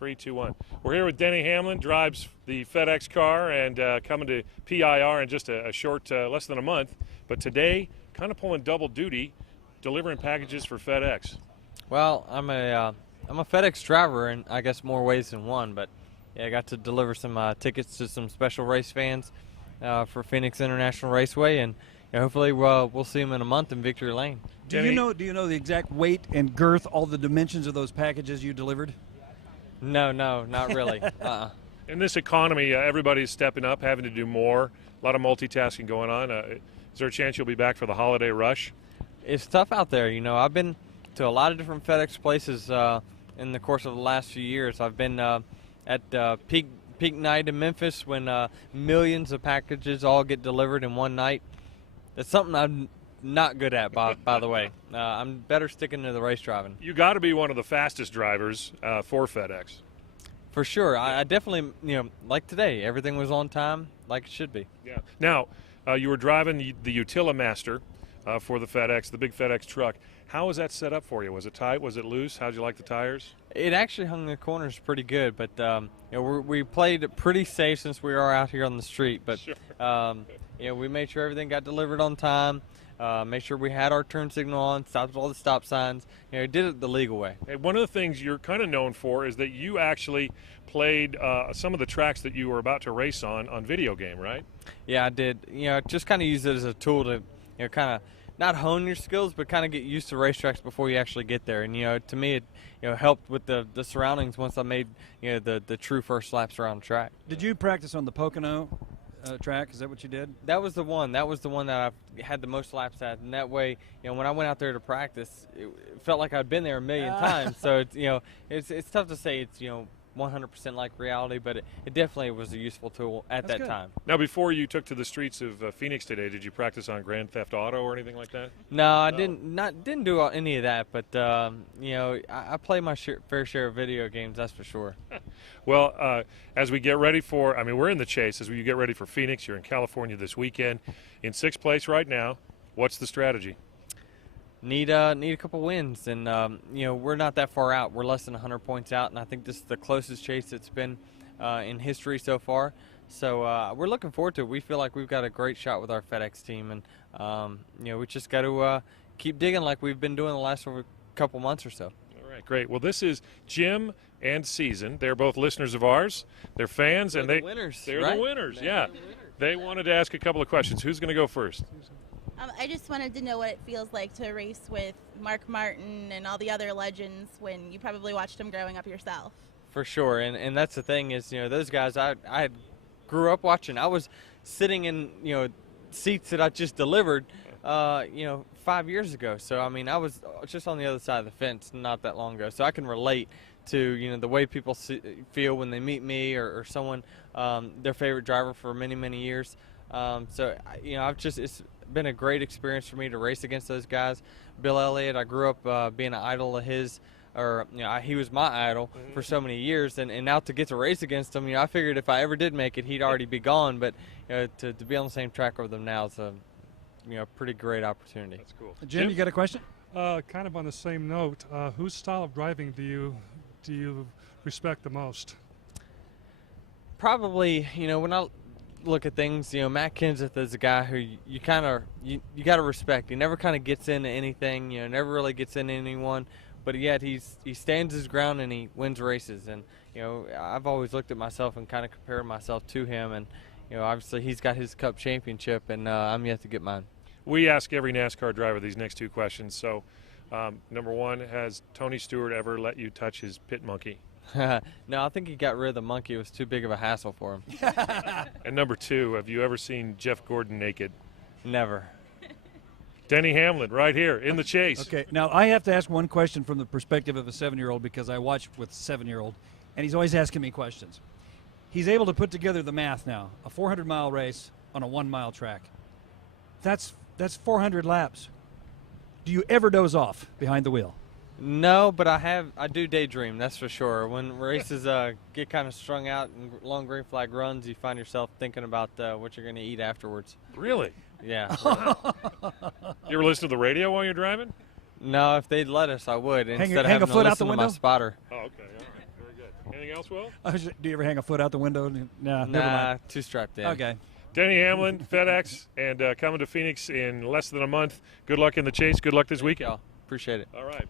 3, 2, 1. We're here with Denny Hamlin, drives the FedEx car, and coming to PIR in just a short, less than a month. But today, kind of pulling double duty, delivering packages for FedEx. Well, I'm a FedEx driver in, I guess, more ways than one. But yeah, I got to deliver some tickets to some special race fans for Phoenix International Raceway, and hopefully we'll see them in a month in Victory Lane. Do you know the exact weight and girth, all the dimensions of those packages you delivered? No, not really. In this economy, everybody's stepping up, having to do more. A lot of multitasking going on. Is there a chance you'll be back for the holiday rush? It's tough out there. I've been to a lot of different FedEx places in the course of the last few years. I've been at peak night in Memphis when millions of packages all get delivered in one night. That's something I'm not good at, by the way. I'm better sticking to the race driving. You got to be one of the fastest drivers for FedEx. For sure. I definitely, like today, everything was on time like it should be. Yeah. Now, you were driving the Utilimaster for the FedEx, the big FedEx truck. How was that set up for you? Was it tight? Was it loose? How'd you like the tires? It actually hung the corners pretty good, but we played it pretty safe since we are out here on the street. But sure. We made sure everything got delivered on time. Make sure we had our turn signal on, stopped all the stop signs. Did it the legal way. Hey, one of the things you're kind of known for is that you actually played some of the tracks that you were about to race on video game, right? Yeah, I did. Just kind of use it as a tool to, kind of not hone your skills, but kind of get used to racetracks before you actually get there. And to me, it helped with the surroundings once I made the true first laps around the track. Did you practice on the Pocono track? Is that what you did? That was the one. That was the one that I had the most laps at, and that way, when I went out there to practice, it felt like I'd been there a million times. So it's tough to say it's 100% like reality, but it definitely was a useful tool at that time. Now, before you took to the streets of Phoenix today, did you practice on Grand Theft Auto or anything like that? No, I didn't do any of that, but I play my fair share of video games, that's for sure. Well, as we get ready for, we're in the chase. As we get ready for Phoenix, you're in California this weekend. In sixth place right now, what's the strategy? Need a couple wins, and we're not that far out. We're less than 100 points out, and I think this is the closest chase it's been in history so far. So we're looking forward to it. We feel like we've got a great shot with our FedEx team, and we just got to keep digging like we've been doing the last couple months or so. All right, great. Well, this is Jim and Season. They're both listeners of ours. They're fans, and the winners. They're right? the winners. They're yeah. the winners. They wanted to ask a couple of questions. Who's going to go first? I just wanted to know what it feels like to race with Mark Martin and all the other legends when you probably watched them growing up yourself. For sure, and that's the thing is, those guys I grew up watching. I was sitting in, seats that I just delivered, 5 years ago. So, I was just on the other side of the fence not that long ago. So I can relate to, the way people feel when they meet me or someone, their favorite driver for many, many years. It's been a great experience for me to race against those guys. Bill Elliott, I grew up being an idol of his, he was my idol for so many years, and now to get to race against him, I figured if I ever did make it, he'd already be gone, but to be on the same track with them now is a pretty great opportunity. That's cool. Jim, you got a question? Kind of on the same note, whose style of driving do you respect the most? Probably, when I look at things, Matt Kenseth is a guy who you got to respect. He never kind of gets into anything, never really gets into anyone, but yet he stands his ground and he wins races. And I've always looked at myself and kind of compared myself to him, and obviously he's got his Cup championship, and I'm yet to get mine. We ask every NASCAR driver these next two questions. So, number one, has Tony Stewart ever let you touch his pit monkey? No, I think he got rid of the monkey. It was too big of a hassle for him. And number two, have you ever seen Jeff Gordon naked? Never. Denny Hamlin, right here in the chase. Okay, now I have to ask one question from the perspective of a 7-year-old because I watch with 7-year-old, and he's always asking me questions. He's able to put together the math now. A 400-mile race on a 1-mile track. That's 400 laps. Do you ever doze off behind the wheel? No, but I do daydream, that's for sure. When races get kind of strung out and long green flag runs, you find yourself thinking about what you're going to eat afterwards. Really? Yeah. You ever listen to the radio while you're driving? No, if they'd let us, I would. Hang Instead a of having foot to out the listen to window? my spotter. Oh, okay. All right. Very good. Anything Anything else, Will? Do you ever hang a foot out the window? Nah, never Nah, mind. too strapped in. Okay. Denny Hamlin, FedEx, and coming to Phoenix in less than a month. Good luck in the chase. Good luck this Thank weekend. y'all. Appreciate it. All right.